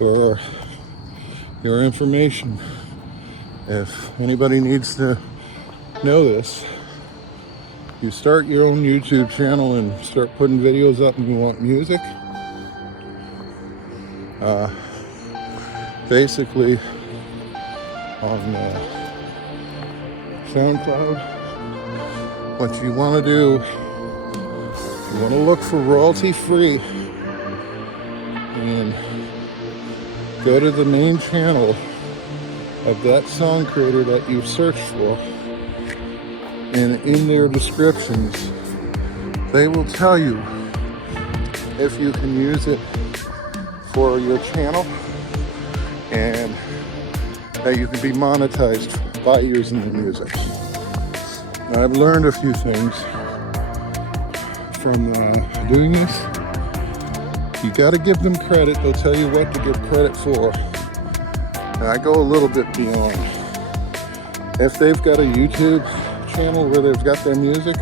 for your information. If anybody needs to know this, you start your own YouTube channel and start putting videos up and you want music. Basically on SoundCloud, what you want to do, you want to look for royalty free and go to the main channel of that song creator that you've searched for, and in their descriptions they will tell you if you can use it for your channel and that you can be monetized by using the music. I've learned a few things from doing this. You got to give them credit. They'll tell you what to give credit for. And I go a little bit beyond. If they've got a YouTube channel where they've got their music,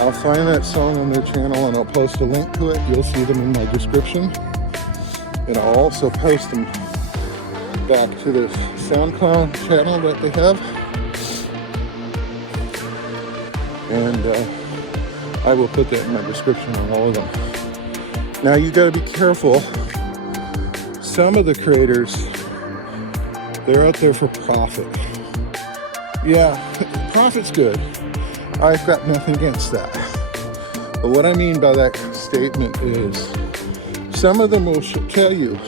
I'll find that song on their channel and I'll post a link to it. You'll see them in my description. And I'll also post them back to the SoundCloud channel that they have. And I will put that in my description on all of them. Now you gotta be careful. Some of the creators, they're out there for profit. Yeah, profit's good. I've got nothing against that. But what I mean by that statement is, some of them will tell you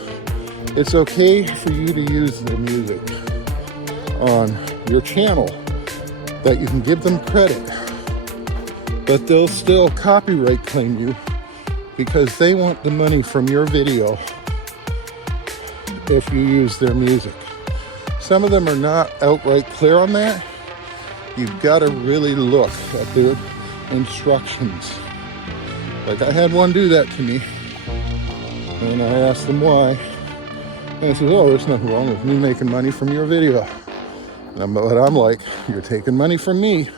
it's okay for you to use their music on your channel, that you can give them credit, but they'll still copyright claim you because they want the money from your video if you use their music. Some of them are not outright clear on that. You've got to really look at their instructions. Like, I had one do that to me, and I asked them why. And I said, oh, there's nothing wrong with me making money from your video. But I'm like, you're taking money from me.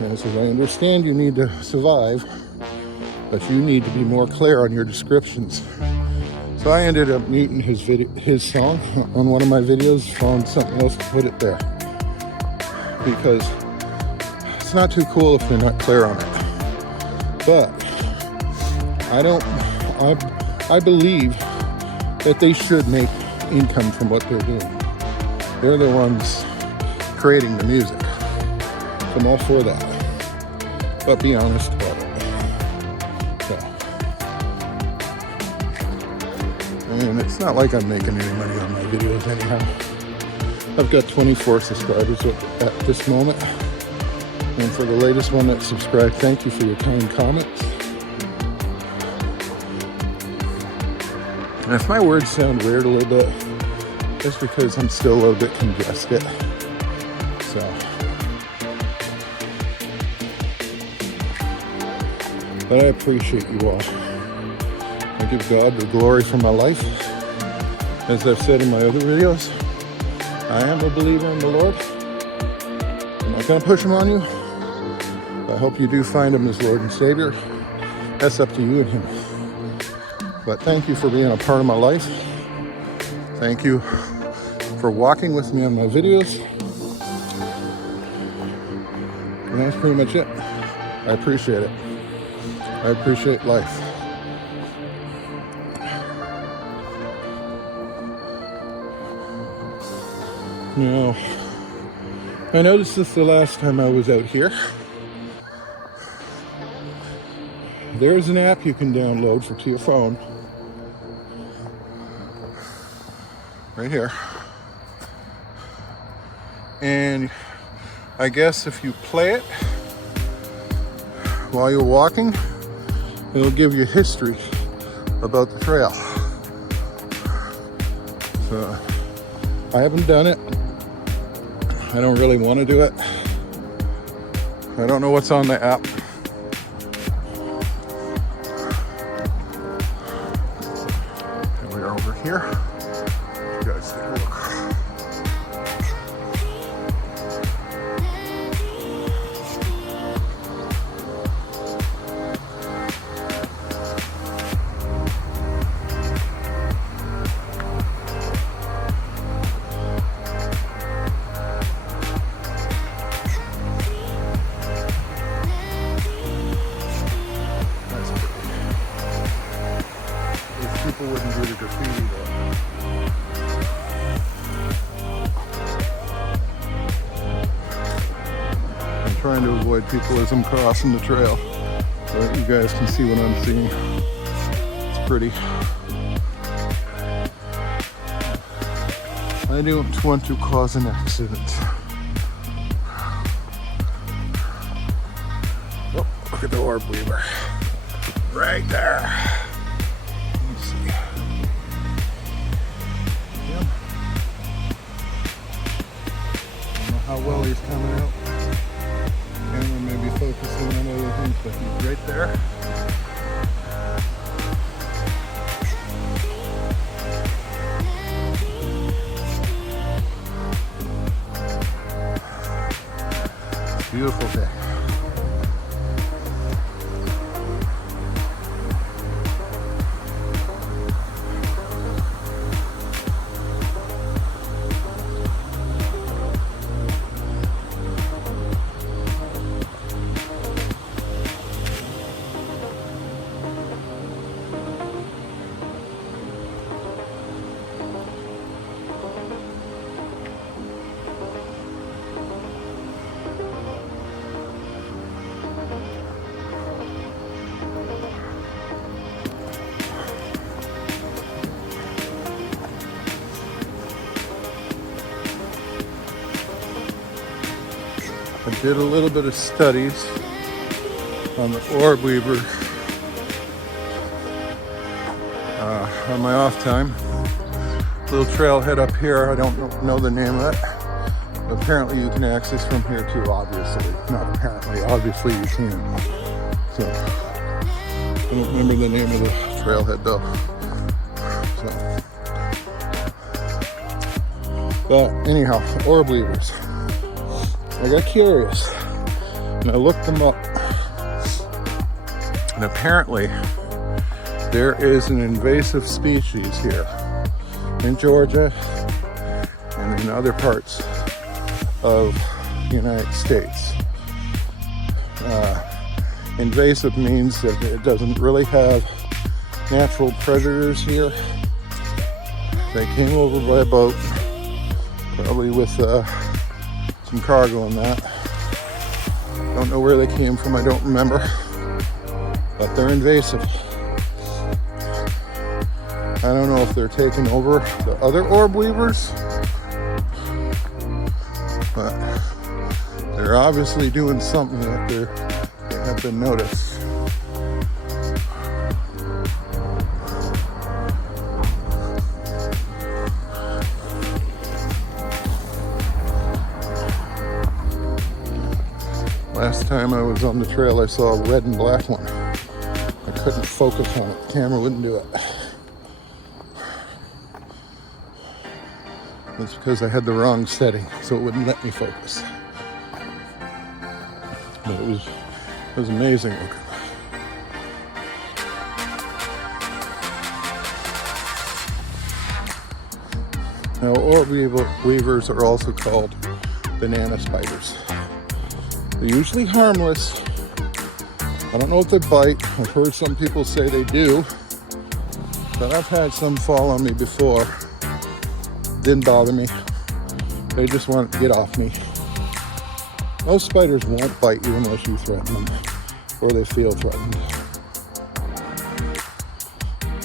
And I said, I understand you need to survive, but you need to be more clear on your descriptions. So I ended up muting his song on one of my videos, found something else to put it there. Because it's not too cool if they're not clear on it. But I believe that they should make income from what they're doing. They're the ones creating the music. So I'm all for that. But be honest about it. So. And it's not like I'm making any money on my videos anyhow. I've got 24 subscribers at this moment. And for the latest one that subscribed, thank you for your kind comments. And if my words sound weird a little bit, it's because I'm still a little bit congested. So, but I appreciate you all. I give God the glory for my life. As I've said in my other videos, I am a believer in the Lord. I'm not going to push him on you. I hope you do find him as Lord and Savior. That's up to you and him. But thank you for being a part of my life. Thank you for walking with me on my videos. And that's pretty much it. I appreciate it. I appreciate life. Now, I noticed this the last time I was out here. There's an app you can download to your phone. Right here. And I guess if you play it while you're walking, it'll give you history about the trail. So I haven't done it. I don't really want to do it. I don't know what's on the app. And we are over here. You guys take a look. people wouldn't do the graffiti though. I'm trying to avoid people as I'm crossing the trail so that you guys can see what I'm seeing. It's pretty. I don't want to cause an accident. Oh, look at the orb weaver. Right there. Let's see. Yeah. I don't know how well he's coming out. Camera may be focusing on other things, but he's right there. Beautiful day. I did a little bit of studies on the orb weaver on my off time. Little trailhead up here, I don't know the name of it. Apparently you can access from here too, obviously. Not apparently, obviously you can. So, I don't remember the name of the trailhead though. So. But anyhow, orb weavers. I got curious and I looked them up, and apparently there is an invasive species here in Georgia and in other parts of the United States. Invasive means that it doesn't really have natural predators here. They came over by a boat, probably with some cargo and that. Don't know where they came from, I don't remember. But they're invasive. I don't know if they're taking over the other orb weavers, but they're obviously doing something that they have been noticed. Last time I was on the trail, I saw a red and black one. I couldn't focus on it. The camera wouldn't do it. That's because I had the wrong setting, so it wouldn't let me focus. But it was amazing looking. Now, orb weavers are also called banana spiders. They're usually harmless. I don't know if they bite. I've heard some people say they do, but I've had some fall on me before. Didn't bother me. They just want to get off me. Most spiders won't bite you unless you threaten them or they feel threatened.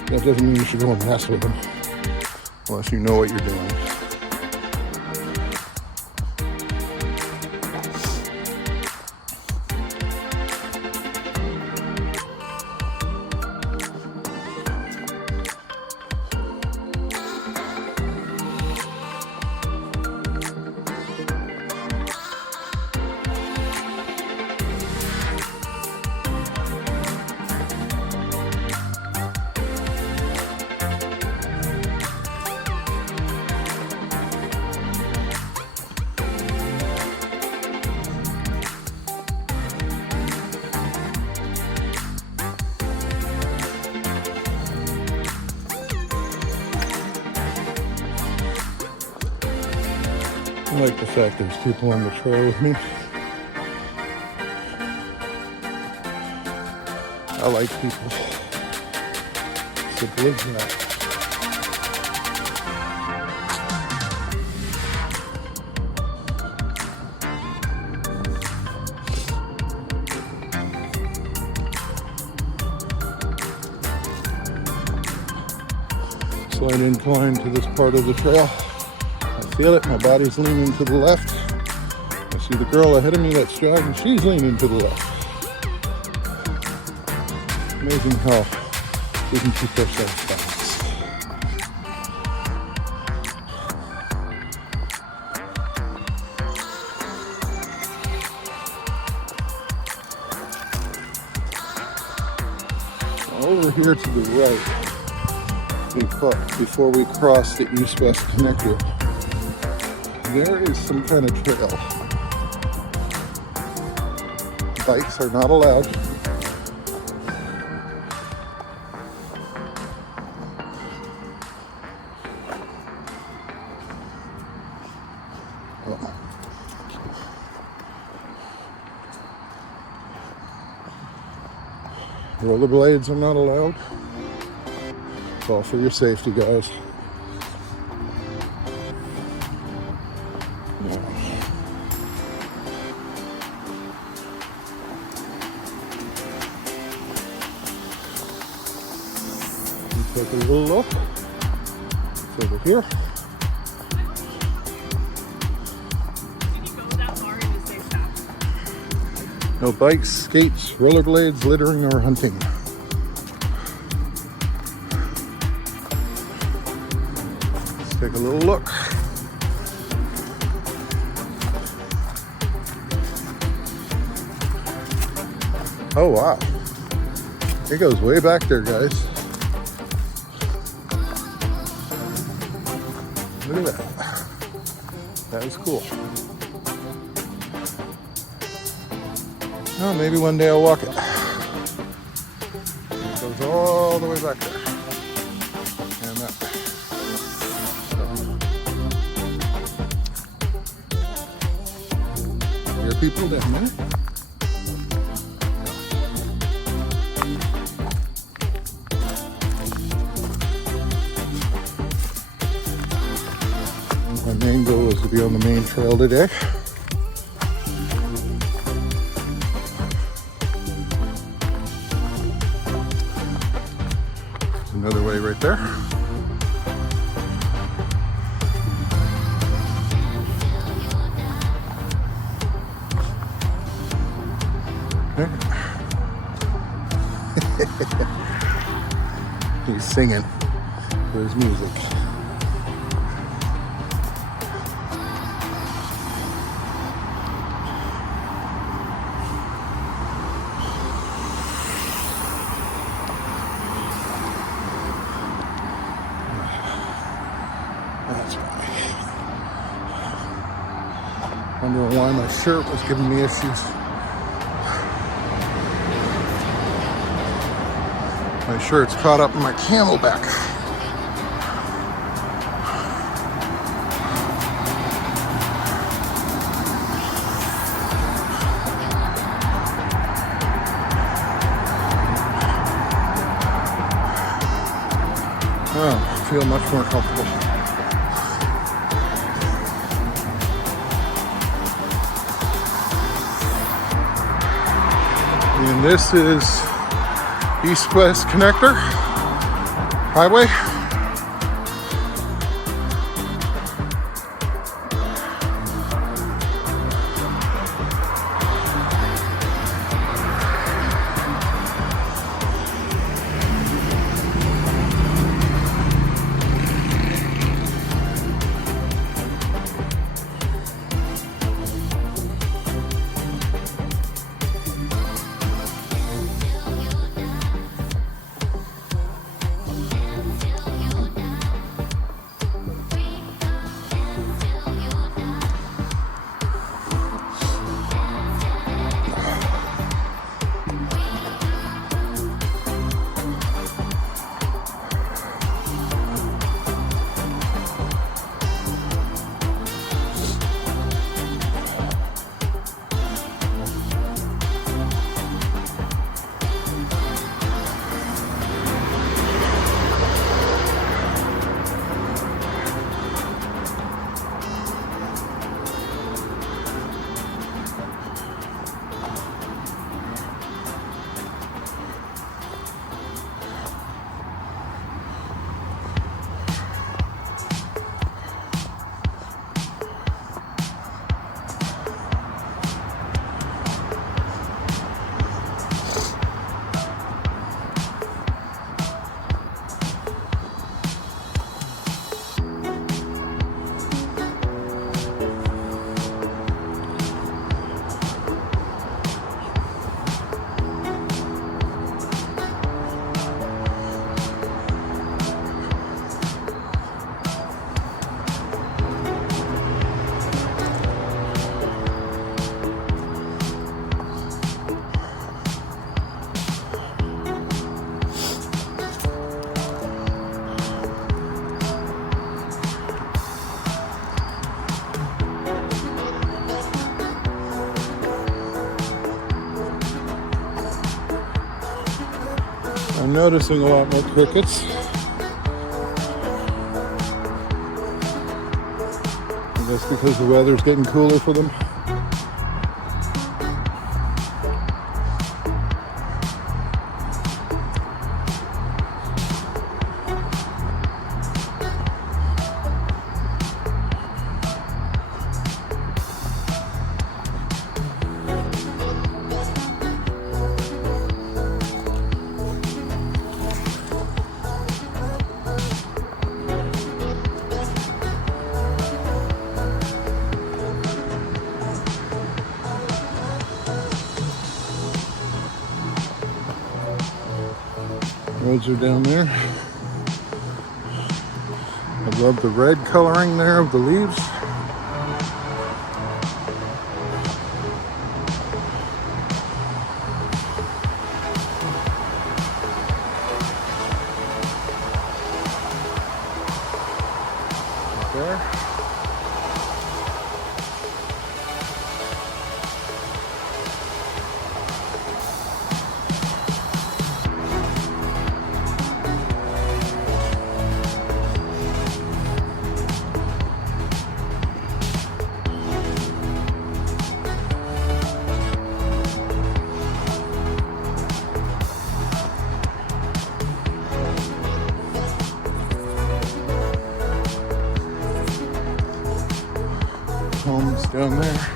That doesn't mean you should go and mess with them unless you know what you're doing. I like the fact there's people on the trail with me. I like people. Could believe that. Slight incline to this part of the trail. I feel it, my body's leaning to the left. I see the girl ahead of me that's jogging, she's leaning to the left. Amazing how we can keep ourselves balanced. Over here to the right, before we cross the east-west connector, there is some kind of trail. Bikes are not allowed. Rollerblades are not allowed. It's all for your safety, guys. Take a little look. It's over here. No bikes, skates, rollerblades, littering, or hunting. Let's take a little look. Oh wow. It goes way back there, guys. Look at that. That is cool. Oh, maybe one day I'll walk it. It goes all the way back there. And that way. So. There are people down there. My main goal is to be on the main trail today. Another way right there. He's singing. There's music. That's right. Wondering why my shirt was giving me issues. My shirt's caught up in my camelback. Oh, I feel much more comfortable. And this is East-West Connector Highway. I'm noticing a lot more crickets. I guess because the weather's getting cooler for them. Roads are down there. I love the red coloring there of the leaves. Right there. Homes down there.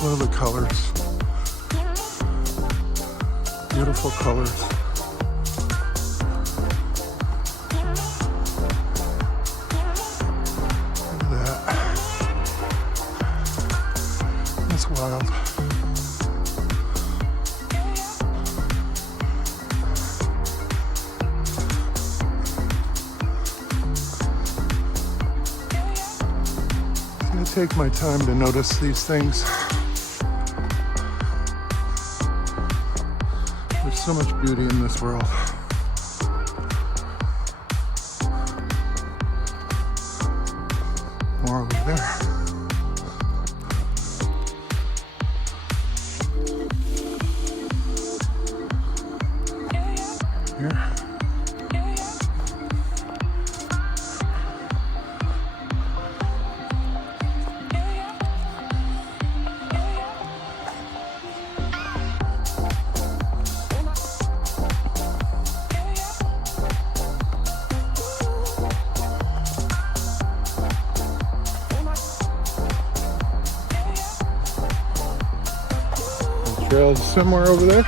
Look at the colors. Beautiful colors. Look at that. That's wild. I'm gonna take my time to notice these things. There's so much beauty in this world. More over there. Here. trails somewhere over there.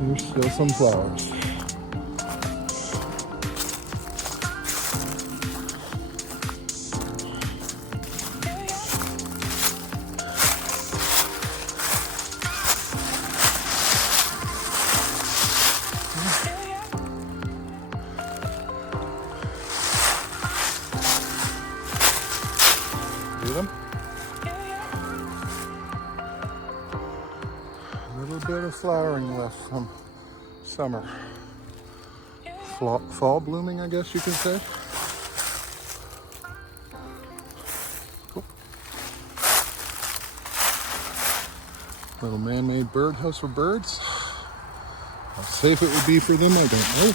There's still some flowers. See them? A little bit of flowering left from summer. Fall blooming, I guess you could say. Cool. Little man-made birdhouse for birds. How safe it would be for them, I don't know.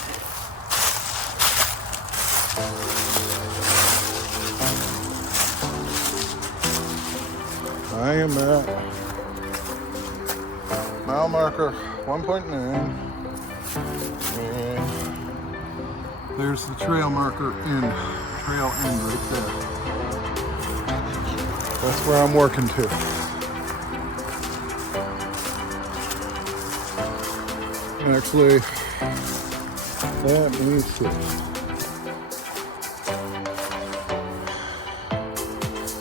I am at mile marker 1.9, and there's the trail marker end, trail end right there. That's where I'm working to. Actually, let me see.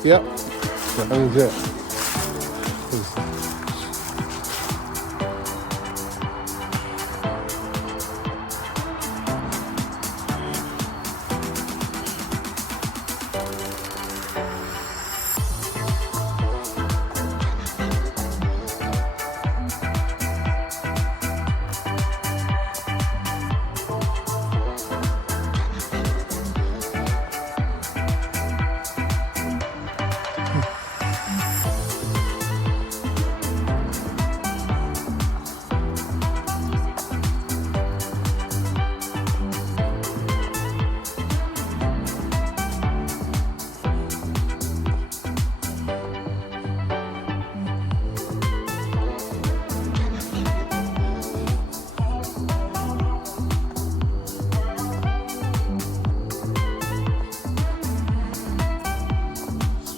Yep, that is it.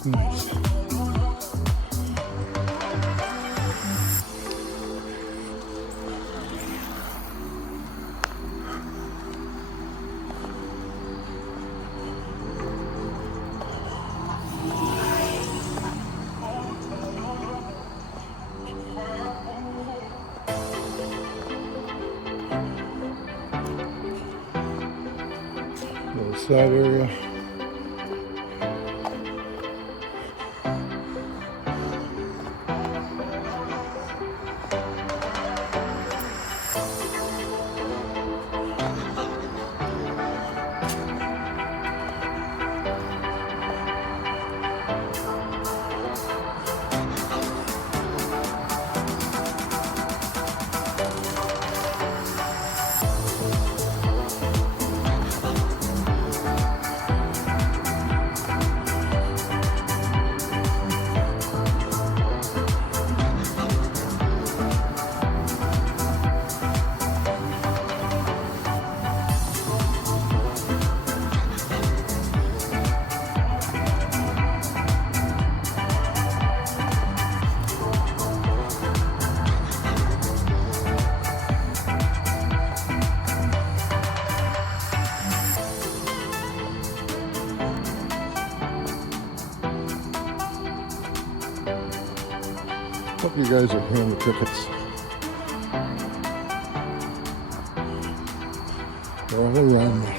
Nice. Little side area. Hope you guys are hearing the crickets. They're all around me.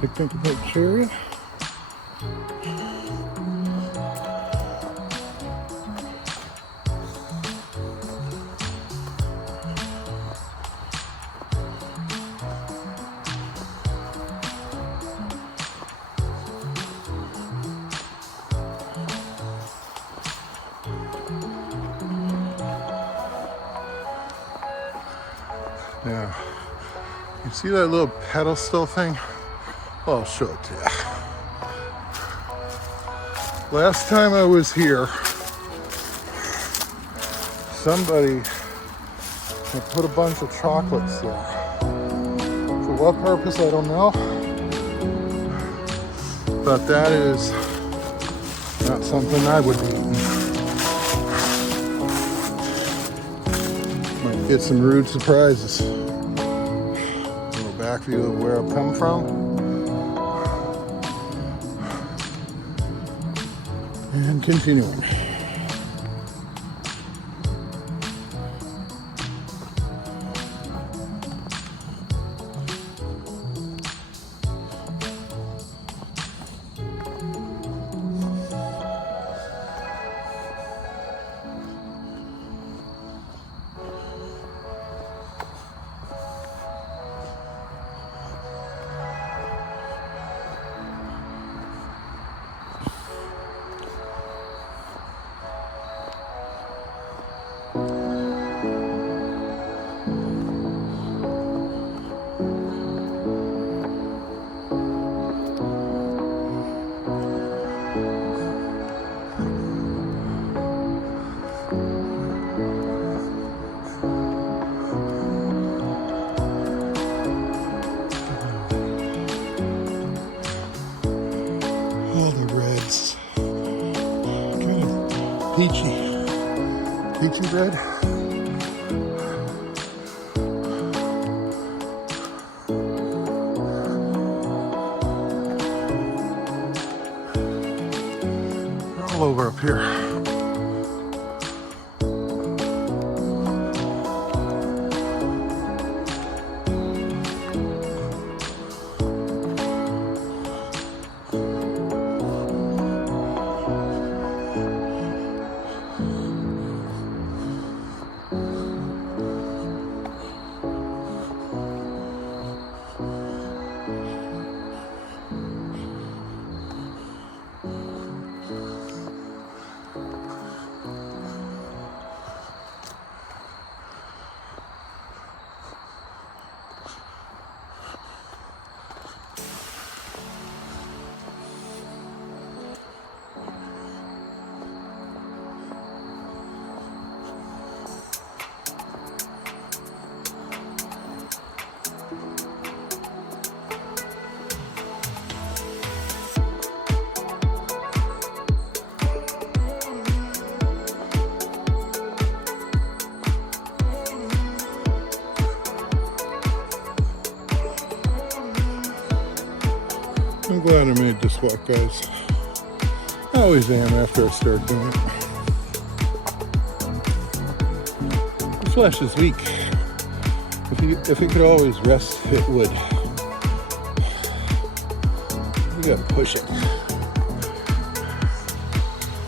Picnic approach area. Now, you see that little pedestal thing? I'll show it to you. Last time I was here, somebody had put a bunch of chocolates there. For what purpose, I don't know. But that is not something I would be eating. Might get some rude surprises. A little back view of where I've come from. And continuing. Peachy red. They're all over up here. I'm glad I made this walk, guys. I always am after I start doing it. The flesh is weak. If it could always rest, it would. You gotta push it.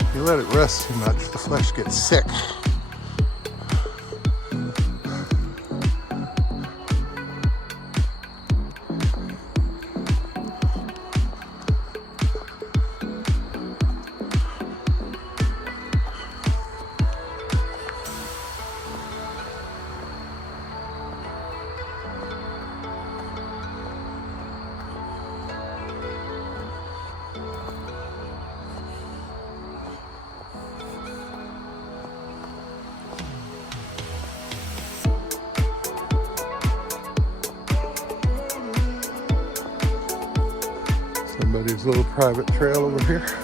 If you let it rest too much, the flesh gets sick. There's a little private trail over here.